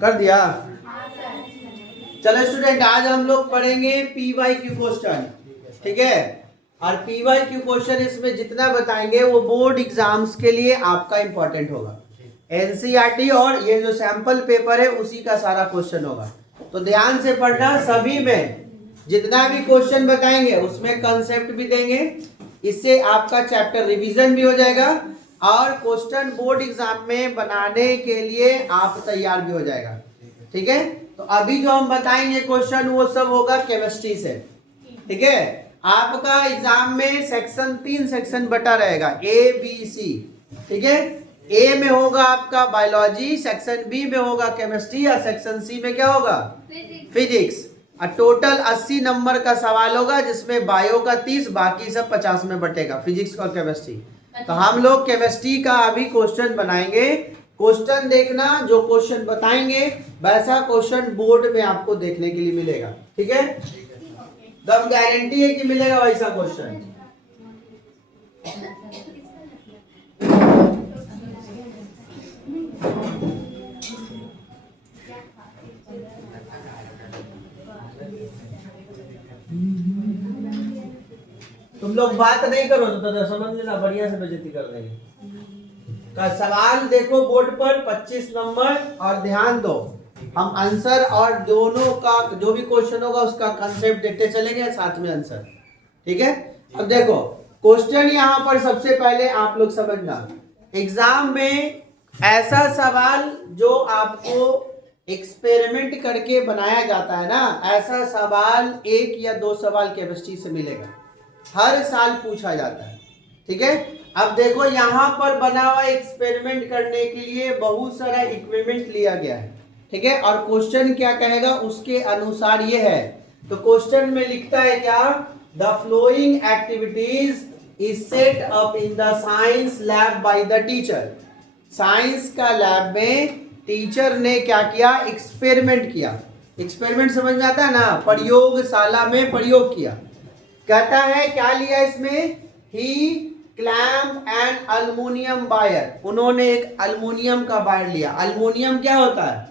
कर दिया। चलो स्टूडेंट, आज हम लोग पढ़ेंगे PYQ क्वेश्चन, ठीक है। और PYQ क्वेश्चन इसमें जितना बताएंगे वो बोर्ड एग्जाम्स के लिए आपका इंपॉर्टेंट होगा। NCERT और ये जो सैंपल पेपर है उसी का सारा क्वेश्चन होगा, तो ध्यान से पढ़ना। सभी में जितना भी क्वेश्चन बताएंगे उसमें कंसेप्ट भी देंगे, इससे आपका चैप्टर रिवीजन भी हो जाएगा और क्वेश्चन बोर्ड एग्जाम में बनाने के लिए आप तैयार भी हो जाएगा, ठीक है। तो अभी जो हम बताएंगे क्वेश्चन वो सब होगा केमिस्ट्री से, ठीक है। आपका एग्जाम में सेक्शन 3 सेक्शन बटा रहेगा ABC, ठीक है। ए में होगा आपका बायोलॉजी, सेक्शन बी में होगा केमिस्ट्री और सेक्शन सी में क्या होगा फिजिक्स। और टोटल 80 नंबर का सवाल होगा जिसमें बायो का 30, बाकी सब 50 में बटेगा, फिजिक्स और केमिस्ट्री। तो हम लोग केमिस्ट्री का अभी क्वेश्चन बनाएंगे। क्वेश्चन देखना, जो क्वेश्चन बताएंगे वैसा क्वेश्चन बोर्ड में आपको देखने के लिए मिलेगा, ठीक है। दम गारंटी है कि मिलेगा वैसा क्वेश्चन। तुम लोग बात नहीं करो तो समझ लेना बढ़िया से बेइज्जती कर देंगे। का सवाल देखो बोर्ड पर 25 नंबर, और ध्यान दो हम आंसर और दोनों का जो भी क्वेश्चन होगा उसका कंसेप्ट देखते चलेंगे, साथ में आंसर, ठीक है। अब देखो क्वेश्चन यहाँ पर सबसे पहले आप लोग समझना, एग्जाम में ऐसा सवाल जो आपको एक्सपेरिमेंट करके बनाया जाता है ना, ऐसा सवाल 1 या 2 सवाल केमिस्ट्री से मिलेगा, हर साल पूछा जाता है, ठीक है। अब देखो यहाँ पर बना हुआ एक्सपेरिमेंट करने के लिए बहुत सारा इक्विपमेंट लिया गया है, ठीक है। और क्वेश्चन क्या कहेगा उसके अनुसार ये है। तो क्वेश्चन में लिखता है क्या, the flowing activities is set up in the science lab by the teacher. Science का लैब में टीचर ने क्या किया, एक्सपेरिमेंट किया। एक्सपेरिमेंट समझ में आता है ना, प्रयोगशाला में प्रयोग किया। कहता है क्या लिया इसमें, ही क्लैम्प एंड अल्युमिनियम वायर। उन्होंने एक अल्युमिनियम का वायर लिया। अल्युमिनियम क्या होता है,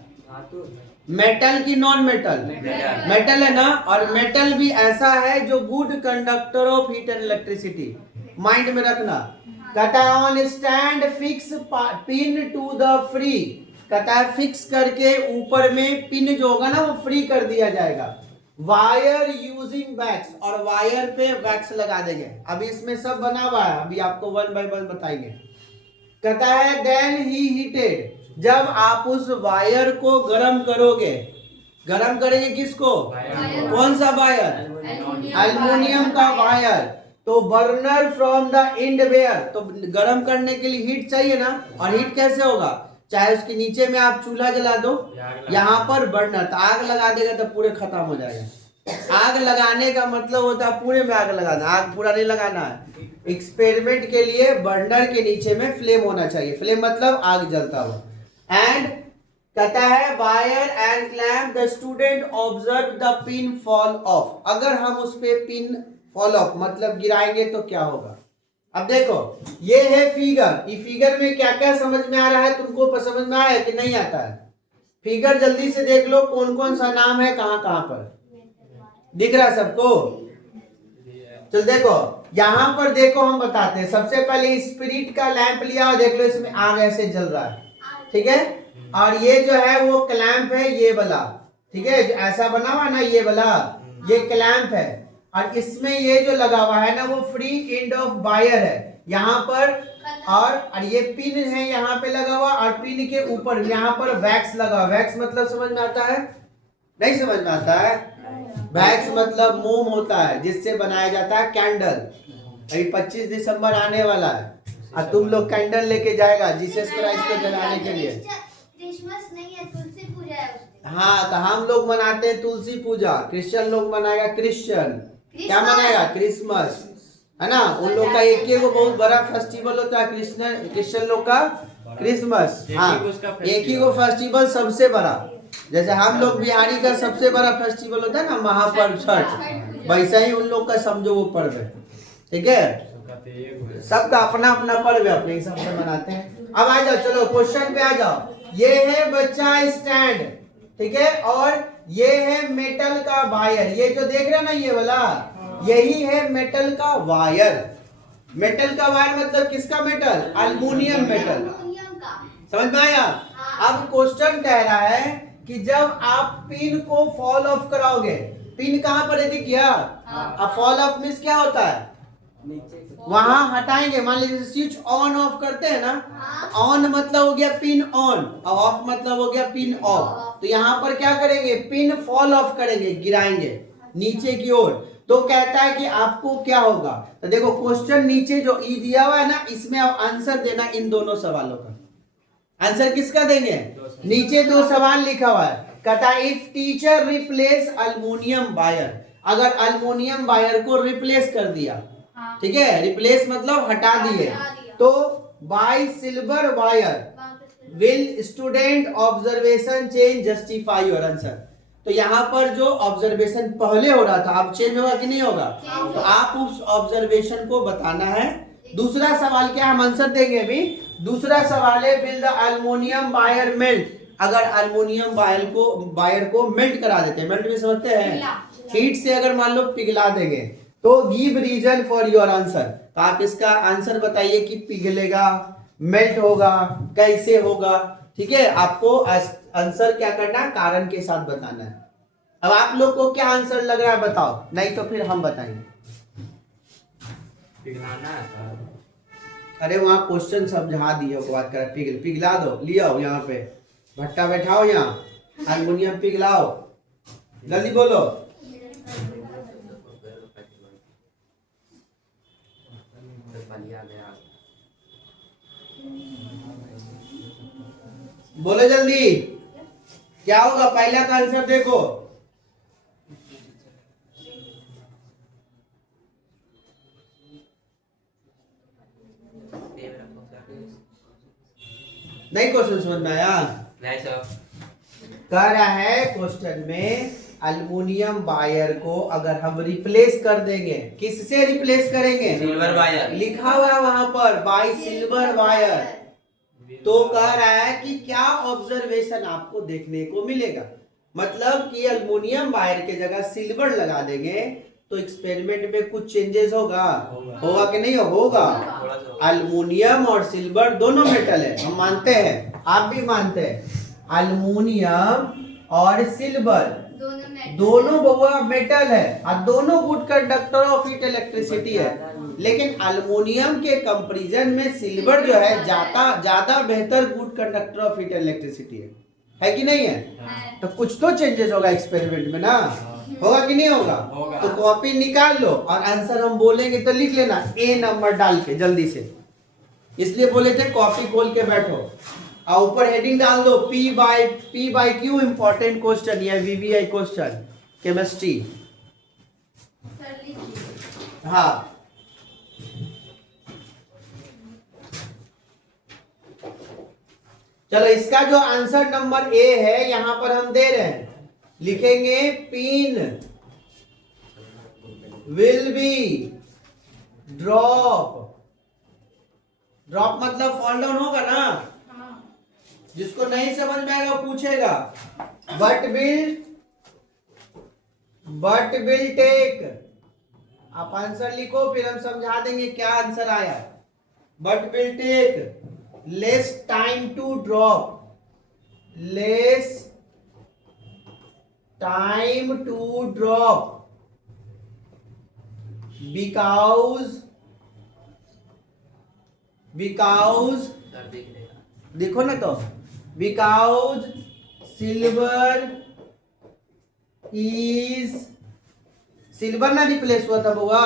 मेटल की नॉन मेटल, मेटल है ना। और मेटल भी ऐसा है जो good conductor of heat and electricity, mind में रखना। कहता है on stand fix pin to the free. कहता है फिक्स करके ऊपर में पिन जो होगा ना वो फ्री कर दिया जाएगा। वायर यूजिंग वैक्स, और वायर पे वैक्स लगा देंगे। अभी इसमें सब बना हुआ है, अभी आपको 1 बाय 1 बताएंगे। कहता है देन ही हीटेड, जब आप उस वायर को गर्म करोगे, गर्म करेंगे किसको, कौन सा वायर, एल्युमिनियम का वायर। तो burner from the end where, तो गर्म करने के लिए हीट चाहिए ना, और हीट कैसे होगा, चाहे उसके नीचे में आप चूल्हा जला दो, यहाँ पर बर्नर, तो आग लगा देगा तो पूरे खत्म हो जाएगा। आग लगाने का मतलब होता है पूरे में आग लगाना, आग पूरा नहीं लगाना है। एक्सपेरिमेंट के लिए बर्नर के नीचे में फ्लेम होना चाहिए, फ्लेम मतलब आग जलता हुआ। एंड कहता है wire and clamp the student observe the pin fall of. अगर हम उस पे पिन फॉल ऑफ मतलब गिराएंगे तो क्या होगा। अब देखो ये है फिगर, ये फिगर में क्या क्या समझ में आ रहा है, तुमको समझ में आया है कि नहीं आता है। फिगर जल्दी से देख लो कौन कौन सा नाम है, कहां कहां पर दिख रहा है सबको। चल देखो यहां पर देखो, हम बताते हैं। सबसे पहले स्पिरिट का लैंप लिया और देख लो इसमें आग ऐसे जल रहा है, ठीक है। और ये जो है वो क्लैंप है, ये वाला, ठीक है, जो ऐसा बना हुआ है ना ये वाला, ये क्लैंप है। और इसमें ये जो लगा हुआ है ना वो फ्री एंड ऑफ वायर है यहाँ पर, और ये पिन है यहाँ पे लगा हुआ, और पिन के ऊपर यहाँ पर वैक्स लगा। वैक्स मतलब समझ में आता है, नहीं समझ में आता है। वैक्स मतलब मोम होता है जिससे बनाया जाता है कैंडल। अभी 25 दिसंबर आने वाला है और तुम लोग कैंडल लेके जाएगा जीसस क्राइस्ट को जलाने के लिए। क्रिसमस नहीं है, तुलसी पूजा है उस दिन। हाँ, तो हम लोग मनाते हैं तुलसी पूजा, क्रिश्चियन लोग मनाएगा क्रिश्चियन, क्या मनाएगा क्रिसमस, है ना। उन लोग का एक ही को बहुत बड़ा फेस्टिवल होता है क्रिश्चियन लोग का क्रिसमस। हाँ, एक ही को फेस्टिवल सबसे बड़ा, जैसे हम लोग बिहारी का सबसे बड़ा फेस्टिवल होता है ना महापर्व छठ, वैसा ही उन लोग का समझो वो पर्व है, ठीक है। सबका अपना अपना पर्व है, अपने हिसाब से मनाते हैं। अब आ जाओ, चलो क्वेश्चन पे आ जाओ। ये है बच्चा स्टैंड, ठीक है, और ये है मेटल का वायर। ये जो देख रहे हैं ना ये वाला, यही है मेटल का वायर। मेटल का वायर मतलब किसका मेटल? Aluminium metal. एल्युमिनियम का। समझ में आया? हाँ। अब क्वेश्चन कह रहा है कि जब आप पिन को फॉल ऑफ कराओगे, पिन कहां पर यदि किया, अब फॉल ऑफ मींस क्या होता है, वहां हटाएंगे। मान लीजिए स्विच ऑन ऑफ करते हैं ना, ऑन मतलब हो गया पिन ऑन, और ऑफ मतलब हो गया पिन ऑफ। तो यहाँ पर क्या करेंगे, पिन फॉल ऑफ करेंगे, गिराएंगे नीचे की ओर। तो कहता है कि आपको क्या होगा। तो देखो क्वेश्चन नीचे जो ई दिया हुआ है ना, इसमें आप आंसर देना इन दोनों सवालों का। आंसर किसका देंगे? नीचे दो सवाल लिखा हुआ है, कहता है if teacher replace aluminium wire, अगर एल्युमिनियम वायर को रिप्लेस कर दिया, ठीक है, रिप्लेस मतलब हटा दिए, तो bye silver wire will student observation change justify your answer. तो यहाँ पर जो ऑब्जर्वेशन पहले हो रहा था अब चेंज होगा कि नहीं होगा? तो आप उस ऑब्जर्वेशन को बताना है। दूसरा सवाल क्या हम आंसर देंगे अभी। दूसरा सवाल है will the aluminium wire melt, अगर एल्युमिनियम वायर को मेल्ट करा देते हैं, मेल्ट भी समझते हैं, हीट से अगर मान लो पिघला देंगे, तो give reason for your answer. तो आप इसका आंसर बताइए कि पिघलेगा, मेल्ट होगा, कैसे होगा, ठीक है। आपको आंसर क्या करना है, कारण के साथ बताना है। अब आप लोग को क्या आंसर लग रहा है बताओ, नहीं तो फिर हम बताएंगे। पिघलाना है सर। अरे वहां क्वेश्चन समझा दिए बात कर, पिघला दो, ले आओ यहाँ पे भट्टा बैठाओ, यहाँ हारमोनियम पिघलाओ, जल्दी बोलो। बोलो जल्दी, क्या होगा? पहला का आंसर देखो, नहीं क्वेश्चन समझ में आया? नहीं सर। कह रहा है क्वेश्चन में एल्युमिनियम वायर को अगर हम रिप्लेस कर देंगे, किससे रिप्लेस करेंगे? सिल्वर वायर लिखा हुआ है वहां पर बाय सिल्वर वायर। तो कह रहा है कि क्या ऑब्जर्वेशन आपको देखने को मिलेगा, मतलब कि एल्युमिनियम वायर के जगह सिल्वर लगा देंगे तो एक्सपेरिमेंट में कुछ चेंजेस होगा कि नहीं होगा? एल्युमिनियम और सिल्वर दोनों मेटल है, हम मानते हैं, आप भी मानते हैं। एल्युमिनियम और सिल्वर दोनों बहुआ मेटल है और दोनों good conductor of heat electricity है, लेकिन एल्युमिनियम के कंपैरिजन में सिल्वर जो है ज्यादा बेहतर good conductor of heat electricity है कि नहीं है? तो कुछ तो चेंजेस होगा एक्सपेरिमेंट में ना, होगा कि नहीं होगा? तो कॉपी निकाल लो और आंसर हम बोलेंगे तो लिख लेना ए नंबर डाल के जल्दी से, इसलिए बोले थे कॉपी खोल के बैठो और ऊपर हेडिंग डाल दो P by Q important question या VBI क्वेश्चन केमिस्ट्री। हाँ चलो, इसका जो आंसर नंबर ए है यहां पर हम दे रहे हैं, लिखेंगे pin will be drop. Drop मतलब फॉल डाउन होगा ना, जिसको नहीं समझ में आएगा पूछेगा। बट विल टेक, आप आंसर लिखो फिर हम समझा देंगे क्या आंसर आया। But will take less time to drop, less time to drop because देखो ना, तो बिकॉज सिल्वर ना रिप्लेस हुआ था बुआ,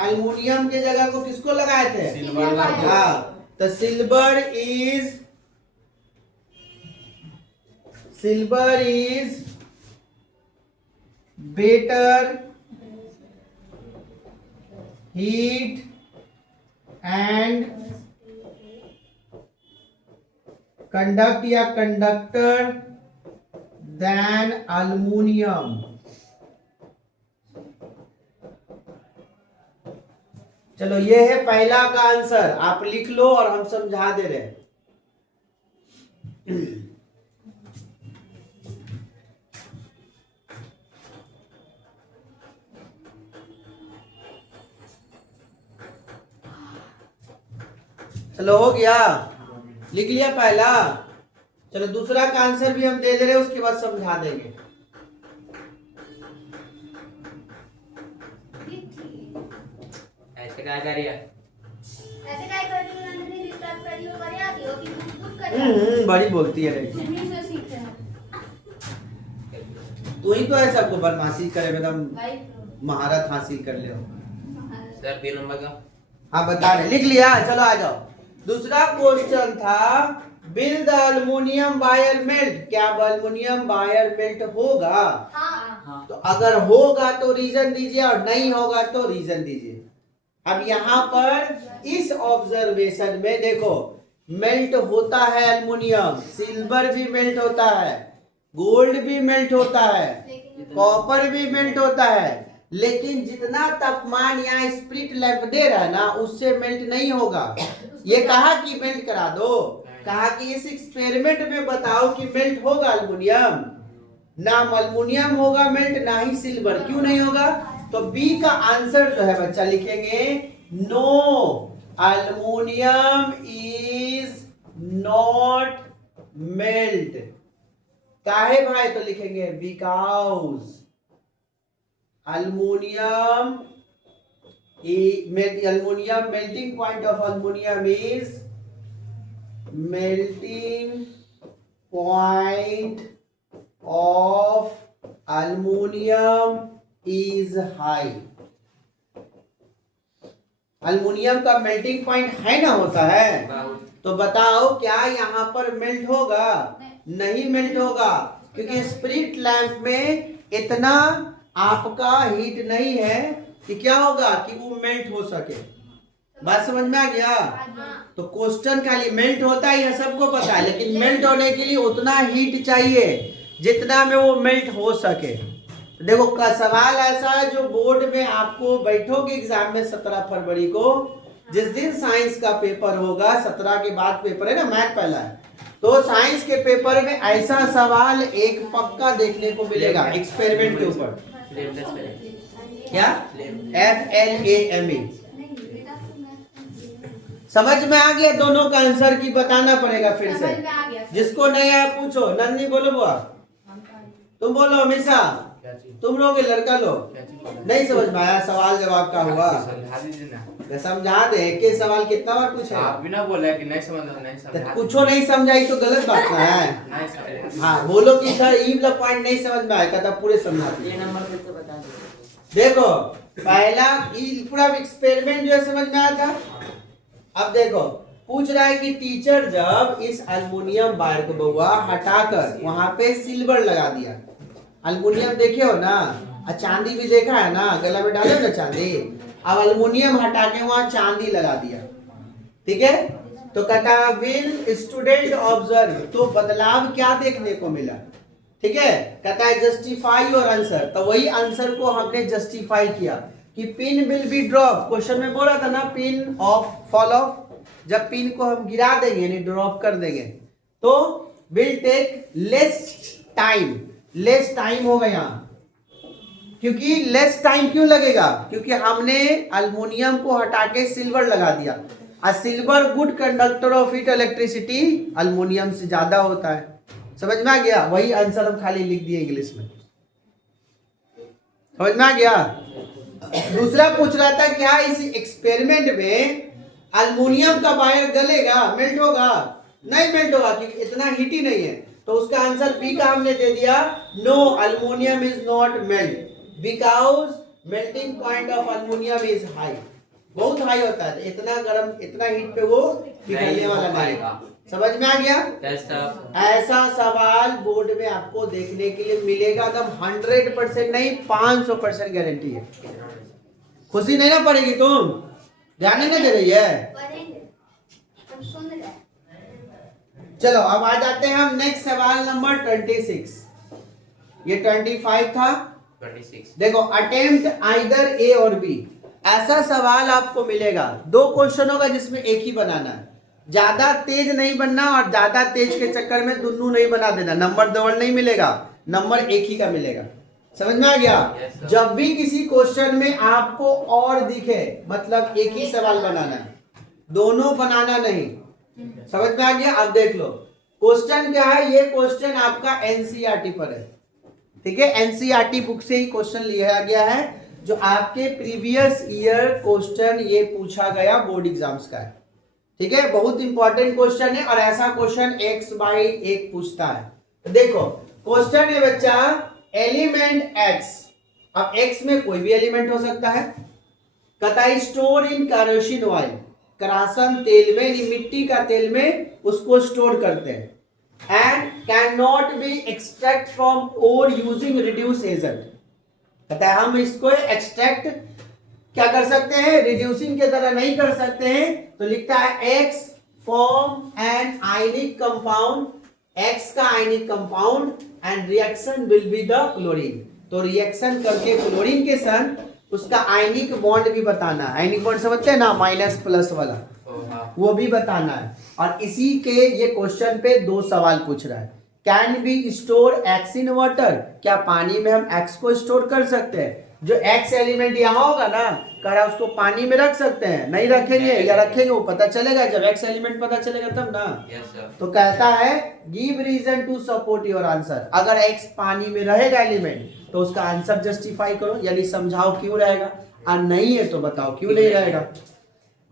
एल्युमिनियम के जगह को किसको लगाए थे? सिल्वर। हाँ, तो silver is better heat and conduct या कंडक्टर देन एल्युमिनियम। चलो ये है पहला का आंसर, आप लिख लो और हम समझा दे रहे हैं। चलो हो गया, लिख लिया पहला। चलो दूसरा का आंसर भी हम दे दे रहे हैं, उसके बाद समझा देंगे। ऐसे क्या कर रही है? ऐसे काय करती हो नंदिनी, रिस्टार्ट करी हो, करे आती हो कि खुद कर बड़ी बोलती है रे। तुम्ही से सीखते हैं तू ही तो है सबको बदमाशी करे, एकदम भाई। महारत हासिल कर ले। सर 3 नंबर का हाँ बता रहे, लिख लिया, चलो आ जाओ। दूसरा क्वेश्चन था, will the aluminium wire melt? क्या अल्युमिनियम वायर मेल्ट होगा? हाँ। तो अगर होगा तो रीजन दीजिए, और नहीं होगा तो रीजन दीजिए। अब यहाँ पर इस ऑब्जर्वेशन में देखो, मेल्ट होता है अल्युमिनियम, सिल्वर भी मेल्ट होता है, गोल्ड भी मेल्ट होता है, कॉपर भी मेल्ट होता है, लेकिन जितना तापमान यहाँ स्प्रिट लैंप दे रहा है ना, उससे मेल्ट नहीं होगा। ये कहा कि मेल्ट करा दो, कहा कि इस एक्सपेरिमेंट में बताओ कि मेल्ट होगा अल्युमिनियम? ना अल्युमिनियम होगा मेल्ट, ना ही सिल्वर। क्यों नहीं होगा? तो बी का आंसर जो है बच्चा लिखेंगे, no aluminium is not melt. काहे भाई? तो लिखेंगे because aluminium melting point of aluminium is melting point of aluminum is high। Aluminium का मेल्टिंग पॉइंट है ना, होता है। तो बताओ क्या यहाँ पर मेल्ट होगा? नहीं मेल्ट होगा, क्योंकि स्प्रिट लैंप में इतना आपका हीट नहीं है कि क्या होगा कि वो मेल्ट हो सके। बात समझ में आ गया? तो क्वेश्चन खाली मेल्ट होता ही है, सबको पता है, लेकिन मेल्ट होने के लिए उतना हीट चाहिए जितना में वो मेल्ट हो सके। देखो का सवाल ऐसा है जो बोर्ड में आपको बैठोगे एग्जाम में 17 फरवरी को, जिस दिन साइंस का पेपर होगा, 17 के बाद पेपर है ना, मैथ पहला है, तो साइंस के पेपर में ऐसा सवाल एक पक्का देखने को मिलेगा एक्सपेरिमेंट के ऊपर। क्या? FLAME। समझ में आ गया दोनों का आंसर की बताना पड़ेगा फिर से। जिसको नहीं आया पूछो। नन्नी बोलो बुआ, तुम बोलो हमेशा, तुम लोग लड़का लोग नहीं समझ में आया, सवाल जवाब का हुआ समझा दे के सवाल कितना बार पूछे? आप बिना बोले कि नहीं समझ पूछो नहीं समझाई तो गलत बात ना है। हाँ बोलो कि सर ई वाला पॉइंट नहीं समझ में आया, तब पूरे समझा दो। देखो पहला पूरा एक्सपेरिमेंट जो है समझ में आया था। अब देखो पूछ रहा है कि टीचर जब इस अल्युमिनियम वायर को बउआ हटाकर वहां पे सिल्वर लगा दिया, अल्युमिनियम देखे हो ना, चांदी भी देखा है ना, गला में डाले ना चांदी, अब अल्युमिनियम हटा के वहां चांदी लगा दिया, ठीक है। तो कहता विल स्टूडेंट ऑब्जर्व, तो बदलाव क्या देखने को मिला, ठीक है। कहता है जस्टिफाई योर आंसर, तो वही आंसर को हमने जस्टिफाई किया कि pin will be drop. Question में बोला था ना पिन ऑफ फॉल ऑफ, जब पिन को हम गिरा देंगे यानी ड्रॉप कर देंगे तो will take less time, less time होगा यहाँ। क्योंकि लेस टाइम क्यों लगेगा? क्योंकि हमने अल्युमिनियम को हटा के सिल्वर लगा दिया, और silver good conductor of heat electricity aluminium से ज्यादा होता है। समझ में आ गया? वही आंसर हम खाली लिख दिए इंग्लिश में। समझ में आ गया? दूसरा पूछ रहा था क्या इस एक्सपेरिमेंट में अल्युमिनियम का वायर गलेगा, मेल्ट होगा? नहीं मेल्ट होगा क्योंकि इतना हीट ही नहीं है। तो उसका आंसर बी का हमने दे दिया, no aluminium is not melt because melting point of aluminium is high. बहुत हाई होता है, इतना गर्म इतना हीट पे वो पिघलने वाला नहीं। समझ में आ गया? ऐसा सवाल बोर्ड में आपको देखने के लिए मिलेगा, एकदम 100% नहीं 500% गारंटी है। खुशी नहीं ना पड़ेगी? तुम ध्यान नहीं दे रही है? चलो अब आ जाते हैं हम नेक्स्ट सवाल नंबर 26। ये 25 था 26। देखो अटेम्प्ट आइदर ए और बी, ऐसा सवाल आपको मिलेगा, दो क्वेश्चन होगा जिसमें एक ही बनाना है। ज्यादा तेज नहीं बनना और ज्यादा तेज के चक्कर में दुन्नू नहीं बना देना, नंबर डबल नहीं मिलेगा, नंबर एक ही का मिलेगा। समझ में आ गया? Yes, sir. जब भी किसी क्वेश्चन में आपको और दिखे मतलब एक ही सवाल बनाना है, दोनों बनाना नहीं। समझ में आ गया? अब देख लो क्वेश्चन क्या है। ये क्वेश्चन आपका एनसीईआरटी पर है, ठीक है? एनसीईआरटी बुक से ही क्वेश्चन लिया गया है, जो आपके प्रीवियस ईयर क्वेश्चन ये पूछा गया बोर्ड एग्जाम्स का है, ठीक है? बहुत इंपॉर्टेंट क्वेश्चन है और ऐसा क्वेश्चन x/1 पूछता है। देखो क्वेश्चन है बच्चा, एलिमेंट x, अब x में कोई भी एलिमेंट हो सकता है, कहता स्टोर इन केरोसिन ऑयल, करासन तेल में, यानी मिट्टी का तेल में उसको स्टोर करते हैं, and can not be extract from or using reduce agent. कहता है हम इसको एक्सट्रैक्ट क्या कर सकते हैं, रिड्यूसिंग के तरह नहीं कर सकते हैं, तो लिखता है x form an ionic compound, x का ionic compound and reaction will be the chlorine. तो रिएक्शन करके क्लोरीन के संग उसका आयनिक बॉन्ड भी बताना है। आयनिक बॉन्ड समझते हैं ना, माइनस प्लस वाला, वो भी बताना है। और इसी के ये क्वेश्चन पे 2 सवाल पूछ रहा है। Can be store x in water, क्या पानी में हम एक्स को स्टोर कर सकते हैं? जो एक्स एलिमेंट यहाँ होगा ना, कह रहा उसको पानी में रख सकते हैं, नहीं रखेंगे या रखेंगे वो पता चलेगा जब एक्स एलिमेंट पता चलेगा तब ना। Yes, sir. तो कहता है give reason to support your answer. अगर एक्स पानी में रहेगा एलिमेंट तो उसका आंसर जस्टिफाई करो, यानी समझाओ क्यों रहेगा, और नहीं है तो बताओ क्यों नहीं रहेगा।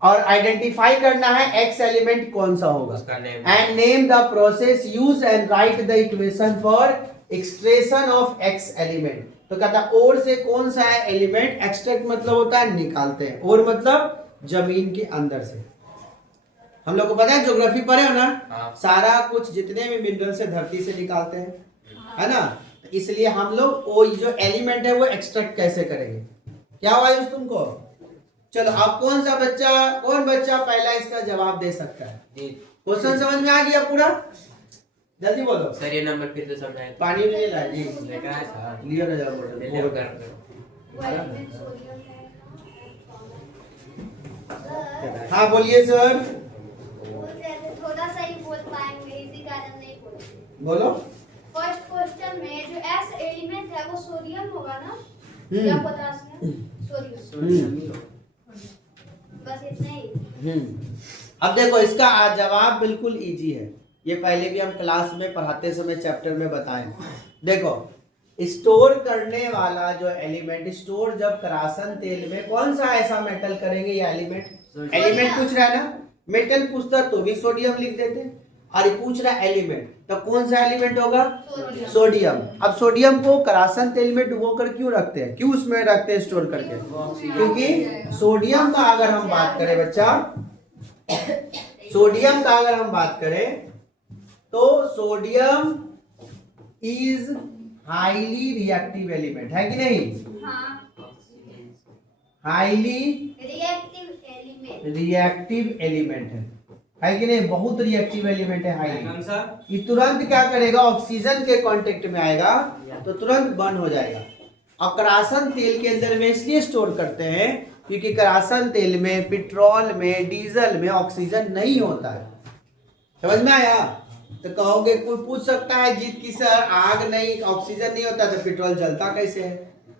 और आइडेंटिफाई करना है एक्स एलिमेंट कौन सा होगा, उसका name। And name the process use and right the equation for extraction of x element. तो कहता और से कौन सा है एलिमेंट, एक्सट्रैक्ट मतलब होता है निकालते हैं, और मतलब जमीन के अंदर से। हम लोग को पता है, ज्योग्राफी पढ़े हो ना, हाँ। सारा कुछ जितने भी मिनरल से धरती से निकालते हैं, है ना? तो इसलिए हम लोग वो जो एलिमेंट है वो एक्सट्रैक्ट कैसे करेंगे। क्या हुआ आयुष तुमको? चलो अब कौन बच्चा पहला इसका जवाब दे सकता है? जी क्वेश्चन समझ में आ गया पूरा? जल्दी बोलो। सर, ये नंबर फिर से समझाएं। पानी नहीं लाए जी, लेकर आए सर। लियो ना जाओ ले ले बोतल। कर। वो एलिमेंट सोडियम है। हाँ बोलिए सर। वो जैसे थोड़ा सा ही बोल पाएंगे, इसी कारण नहीं बोल। बोलो। फर्स्ट क्वेश्चन में जो एस एलिमेंट है वो सोडियम होगा ना, हम्म। या पोटेशियम? सोडियम। बस इतना ही। अब देखो इसका जवाब बिल्कुल इजी है, ये पहले भी हम क्लास में पढ़ाते समय चैप्टर में बताएं। देखो स्टोर करने वाला जो एलिमेंट, स्टोर जब करासन तेल में कौन सा ऐसा मेटल करेंगे या एलिमेंट पूछ रहा है ना, मेटल पूछता तो भी सोडियम लिख देते, और ये पूछ रहा है एलिमेंट, तो कौन सा एलिमेंट होगा? सोडियम। अब सोडियम को करासन तेल में डुबो कर क्यों रखते हैं, क्यों उसमें रखते हैं स्टोर करके? क्योंकि सोडियम का अगर हम बात करें बच्चा, सोडियम का अगर हम बात करें तो sodium is highly reactive element, है कि नहीं? हाँ, हाईली रिएक्टिव रिएक्टिव एलिमेंट है कि नहीं? बहुत रिएक्टिव एलिमेंट है हाईली। ये तुरंत क्या करेगा, ऑक्सीजन के कांटेक्ट में आएगा तो तुरंत बर्न हो जाएगा। अब करासन तेल के अंदर में इसलिए स्टोर करते हैं क्योंकि करासन तेल में, पेट्रोल में, डीजल में ऑक्सीजन नहीं होता है। समझ में आया? तो कहोगे, कोई पूछ सकता है जीत की सर आग नहीं, ऑक्सीजन नहीं होता तो पेट्रोल जलता कैसे है?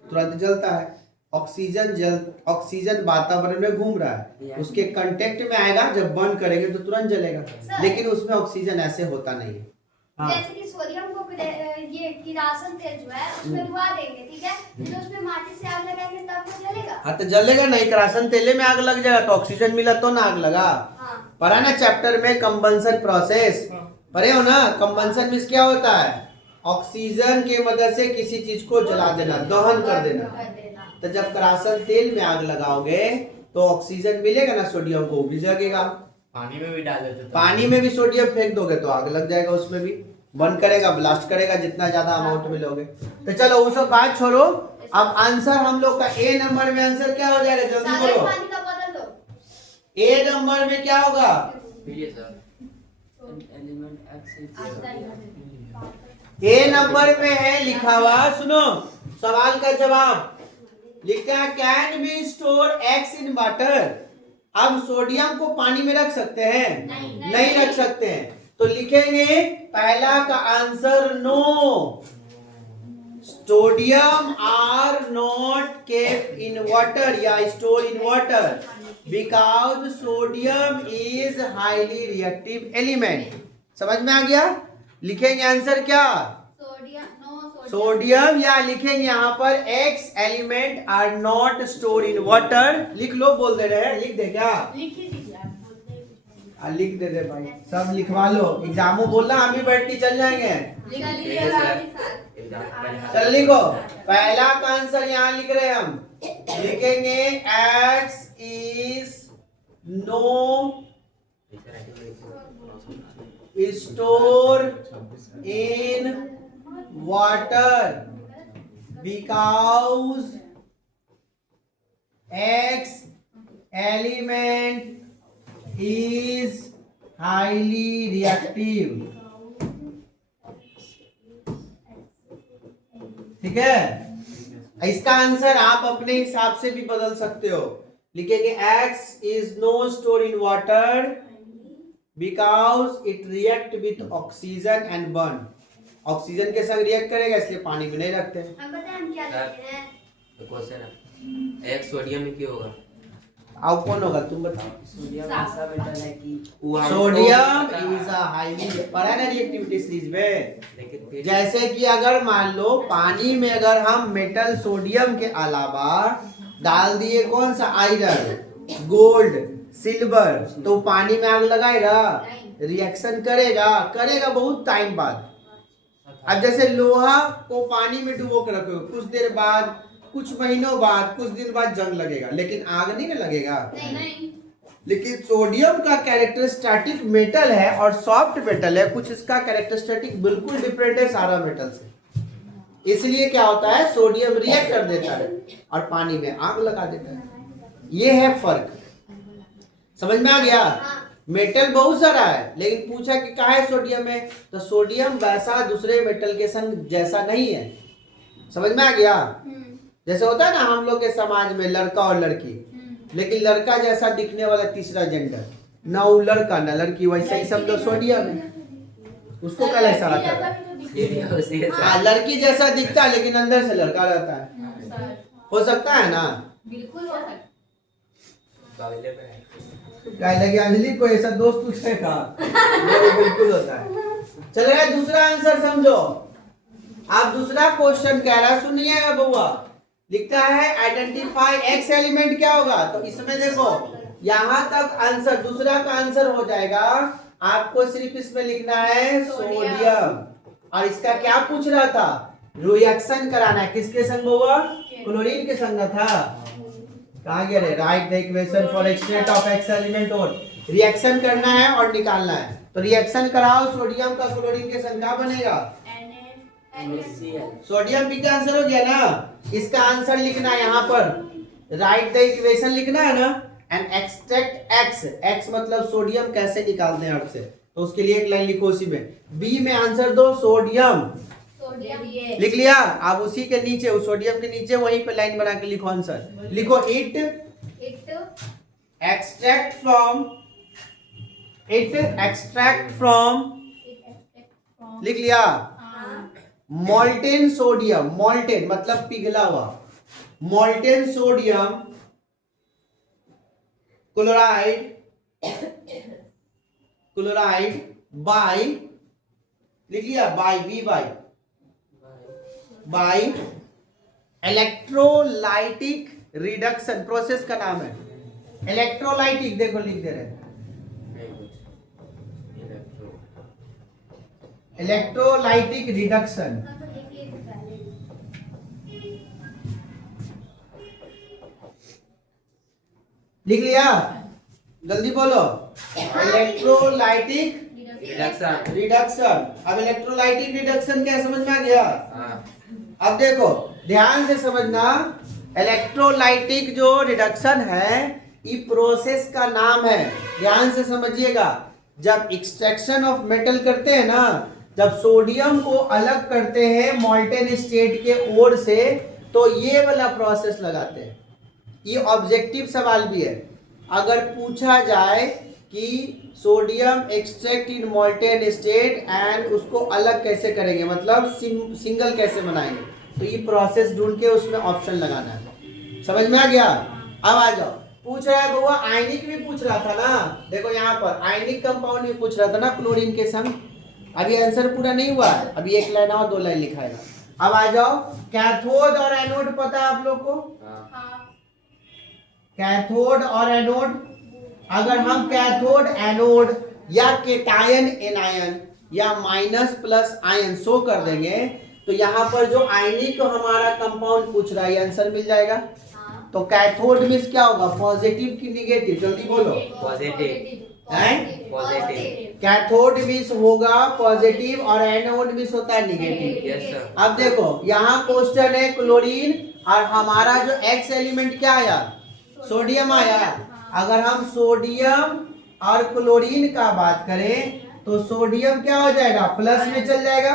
तुरंत जलता है। ऑक्सीजन वातावरण में घूम रहा है, उसके कांटेक्ट में आएगा, जब बर्न करेंगे तो तुरंत जलेगा, लेकिन उसमें ऑक्सीजन ऐसे होता नहीं है। हाँ। जैसे कि सोडियम को ये किरासन तेल जो है उसमें डुबा देंगे, ठीक है, तो उसमें माचिस से आग लगाएंगे तब वो जलेगा। हाँ तो जलेगा नहीं, करासन तेल में आग लग जाएगा तो ऑक्सीजन मिला तो ना आग लगा। हाँ। पढ़ा ना चैप्टर में कंबंशन प्रोसेस, पढ़े हो ना? कंबंशन में क्या होता है, ऑक्सीजन की मदद से किसी चीज को जला देना, दहन कर देना। तो जब करासन तेल में आग लगाओगे तो ऑक्सीजन मिलेगा ना, सोडियम को भी जगेगा। पानी में भी डाल देते, पानी में भी सोडियम फेंक दोगे तो आग लग जाएगा, उसमें भी बर्न करेगा, ब्लास्ट करेगा जितना ज्यादा अमाउंट में लोगे। तो चलो वो सब बात छोड़ो, अब आंसर हम लोग का ए नंबर में आंसर क्या हो जाएगा, जल्दी सारे बोलो। पानी का बदल दो। ए नंबर में क्या होगा? ये सर ए नंबर में है लिखा हुआ, सुनो सवाल का जवाब लिखते हैं, can be store x in water, अब सोडियम को पानी में रख सकते हैं? नहीं। नहीं रख सकते हैं, तो लिखेंगे पहला का answer no. Sodium are not kept in water या store in water because sodium is highly reactive element. समझ में आ गया? लिखेंगे आंसर क्या? सोडियम, या लिखेंगे यहाँ पर X element are not store in water. लिख लो, बोल दे रहे हैं, लिख दे क्या? लिख दे रहे भाई, सब लिखवा लो। एग्जामो बोलना, हम ही बैठ के चल जाएंगे। चल लिखो, पहला का आंसर यहाँ लिख रहे हैं हम। लिखेंगे X is no store in water because X element is highly reactive. ठीक है, इसका आंसर आप अपने हिसाब से भी बदल सकते हो। लिखेंगे x is no store in water because it react with oxygen and burn. Oxygen के संग रिएक्ट करेगा, इसलिए पानी में नहीं रखते। हम बताएं हम क्या लिखते हैं? तो क्वेश्चन है एक सोडियम में क्यों होगा? आप कौन होगा, तुम बताओ। सोडियम ऐसा मेटल है कि सोडियम इज अ हाईली, पढ़ा ना रिएक्टिविटी सीरीज में। लेकिन फिर जैसे कि अगर मान लो पानी में अगर हम मेटल सोडियम के अलावा डाल दिए कौन सा, आयरन, गोल्ड, सिल्वर, तो पानी में आग लगाएगा? रिएक्शन करेगा बहुत टाइम बाद। अब जैसे लोहा को पानी में डुबो के रखो, कुछ देर बाद, कुछ महीनों बाद, कुछ दिन बाद जंग लगेगा, लेकिन आग नहीं ना लगेगा। नहीं। लेकिन सोडियम का कैरेक्टरिस्टिक मेटल है और सॉफ्ट मेटल है, कुछ इसका कैरेक्टरिस्टिक बिल्कुल डिफरेंट है सारा मेटल से। इसलिए क्या होता है, सोडियम रिएक्ट कर देता है और पानी में आग लगा देता है। ये है फर्क। समझ में आ गया? मेटल बहुत सारा है, लेकिन पूछा कि कहाँ है सोडियम है, तो सोडियम वैसा दूसरे मेटल के संग जैसा नहीं है। समझ में आ गया? जैसे होता है ना हम लोग के समाज में लड़का और लड़की, लेकिन लड़का जैसा दिखने वाला तीसरा जेंडर, ना वो लड़का ना लड़की, वैसे ही सब लोग सोडियम है, उसको कल ऐसा आता है। लड़की जैसा दिखता है लेकिन अंदर से लड़का रहता है। हो सकता है ना? बिल्कुल हो सकता है। क्या लगे अंजलि को ऐसा दोस्त पूछेगा? बिल्कुल होता है। चलेगा, दूसरा आंसर समझो। आप दूसरा क्वेश्चन कह रहा है, सुनिएगा बउआ। लिखता है आइडेंटिफाई एक्स एलिमेंट क्या होगा, तो इसमें देखो यहां तक आंसर, दूसरा का आंसर हो जाएगा। आपको सिर्फ इसमें लिखना है सोडियम, और इसका क्या पूछ रहा था, रिएक्शन कराना है किसके संग बउआ? क्लोरीन के संग था। कहा गया रे, right the equation for extract of x element. और रिएक्शन करना है और निकालना है, तो रिएक्शन कराओ, सोडियम का क्लोरीन के संग क्या बनेगा? सोडियम पी का आंसर हो गया ना। इसका आंसर लिखना है यहाँ पर, राइट द इक्वेशन लिखना है ना, एंड एक्सट्रैक्ट एक्स। एक्स मतलब सोडियम कैसे निकालते हैं अर्थ से, तो उसके लिए एक लाइन लिखो उसी में। बी में आंसर दो सोडियम, लिख लिया। अब उसी के नीचे, उस सोडियम के नीचे वहीं पे लाइन बना के लिखो आंसर। लिखो इट एक्सट्रैक्ट फ्रॉम, लिख लिया। मोल्टेन सोडियम, मोल्टेन मतलब पिघला हुआ, मोल्टेन सोडियम क्लोराइड बाय, लिख लिया, बाय इलेक्ट्रोलाइटिक रिडक्शन, प्रोसेस का नाम है इलेक्ट्रोलाइटिक। देखो लिख दे रहे हैं, इलेक्ट्रोलाइटिक रिडक्शन। लिख लिया, जल्दी बोलो। Electrolytic reduction. अब इलेक्ट्रोलाइटिक रिडक्शन क्या समझ में आ गया? अब देखो ध्यान से समझना, इलेक्ट्रोलाइटिक जो रिडक्शन है ये प्रोसेस का नाम है। ध्यान से समझिएगा, जब एक्सट्रैक्शन ऑफ मेटल करते हैं ना, जब सोडियम को अलग करते हैं मोल्टेन स्टेट के ओर से, तो ये वाला प्रोसेस लगाते हैं। ये ऑब्जेक्टिव सवाल भी है। अगर पूछा जाए कि sodium extract in molten state and उसको अलग कैसे करेंगे, मतलब सिंगल कैसे बनाएंगे, तो ये प्रोसेस ढूंढ के उसमें ऑप्शन लगाना है। समझ में आ गया? अब आ जाओ, पूछ रहा है बउआ आयनिक भी पूछ रहा था ना, देखो यहाँ पर आयनिक कंपाउंड भी पूछ रहा था ना क्लोरीन के संग। अभी आंसर पूरा नहीं हुआ है, अभी एक लाइन और 2 लाइन लिखा है। अब आ जाओ, कैथोड और एनोड पता है आप लोग को? हाँ। कैथोड और एनोड, अगर हम कैथोड एनोड या केटायन एनायन या माइनस प्लस आयन शो कर देंगे तो यहाँ पर जो आयनिक हमारा कंपाउंड पूछ रहा है आंसर मिल जाएगा। हाँ। तो कैथोड मींस क्या होगा, पॉजिटिव की निगेटिव, जल्दी बोलो। पॉजिटिव। हैं? पॉजिटिव। कैथोड मींस होगा पॉजिटिव और एनोड मींस होता है निगेटिव। Yes sir. अब देखो यहाँ क्वेश्चन है क्लोरीन और हमारा जो एक्स एलिमेंट क्या आया, सोडियम आया। अगर हम सोडियम और क्लोरीन का बात करें तो सोडियम क्या हो जाएगा, प्लस में चल जाएगा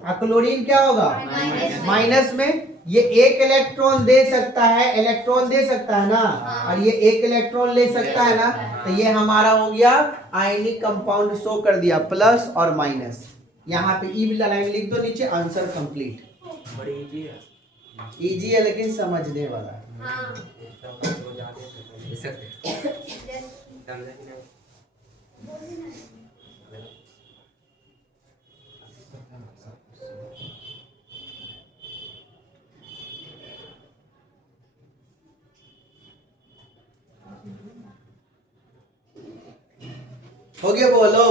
और क्लोरीन क्या होगा, माइनस में। ये एक इलेक्ट्रॉन दे सकता है, इलेक्ट्रॉन दे सकता है ना, और ये एक इलेक्ट्रॉन ले सकता है ना, तो ये हमारा हो गया आयनिक कंपाउंड शो कर दिया प्लस और माइनस। यहाँ पे ई वाला लाइन लिख दो नीचे, आंसर कंप्लीट। बड़ी इजी है। इजी है लेकिन समझने वाला है। हाँ। हो गया बोलो।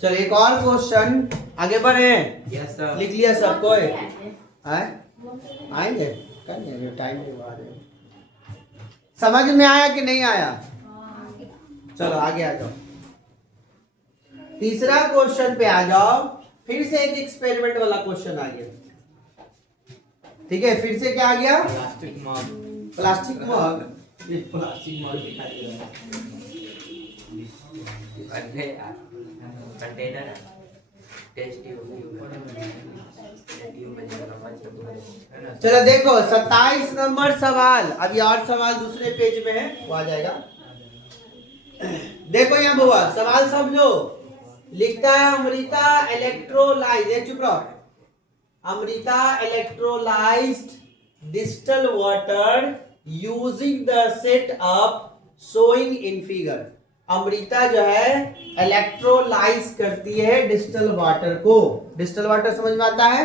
चल एक और क्वेश्चन, आगे बढ़े। Yes sir. लिख लिया सबको? आएंगे करेंगे, टाइम के बाद। समझ में आया कि नहीं आया? चलो आगे आ जाओ, तीसरा क्वेश्चन पे आ जाओ। फिर से एक एक्सपेरिमेंट वाला क्वेश्चन आ गया, ठीक है? फिर से क्या आ गया, प्लास्टिक मग। प्लास्टिक मग। ये प्लास्टिक मग दिखाई दे रहा है। अरे यार कंटेनर है, टेस्ट ट्यूब है ना। चलो देखो 27 नंबर सवाल, अभी और सवाल दूसरे पेज में है, वो आ जाएगा। देखो यहाँ बुआ सवाल समझो, लिखता है अमृता इलेक्ट्रोलाइज, चुप रहो। Amrita electrolysed distal water using the set up showing in figure. Amrita जो है इलेक्ट्रोलाइज करती है डिस्टल वाटर को। डिस्टल वाटर समझ में आता है?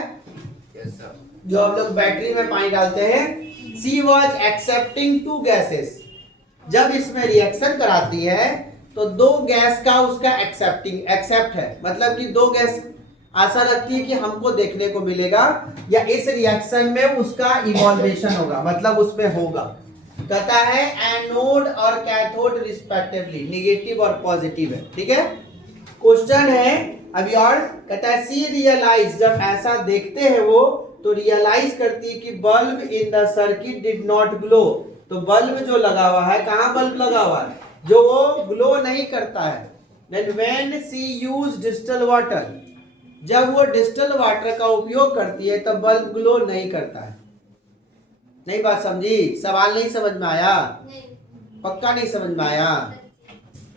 Yes sir. जो हम लोग बैटरी में पानी डालते हैं। सी वॉज एक्सेप्टिंग 2 गैसेस, जब इसमें रिएक्शन कराती है तो 2 गैस का उसका एक्सेप्ट है, मतलब कि 2 गैस आशा रखती है कि हमको देखने को मिलेगा या इस रिएक्शन में उसका इवॉल्वेशन होगा, मतलब उसमें होगा। कहता है एनोड और कैथोड रिस्पेक्टिवली, निगेटिव और पॉजिटिव है, ठीक है? क्वेश्चन है अभी और, कहता है सी रियलाइज, जब ऐसा देखते हैं वो तो रियलाइज करती है कि bulb in the circuit did not glow. तो बल्ब जो लगा हुआ है, कहाँ बल्ब लगा हुआ है, जो वो ग्लो नहीं करता है। Then when see use distil water, जब वो डिस्टल वाटर का उपयोग करती है तब बल्ब ग्लो नहीं करता है। नहीं बात समझी? सवाल नहीं समझ में आया? नहीं। पक्का नहीं समझ में आया?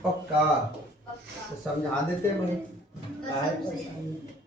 पक्का पक्का। तो समझा देते हैं भाई। कसम से।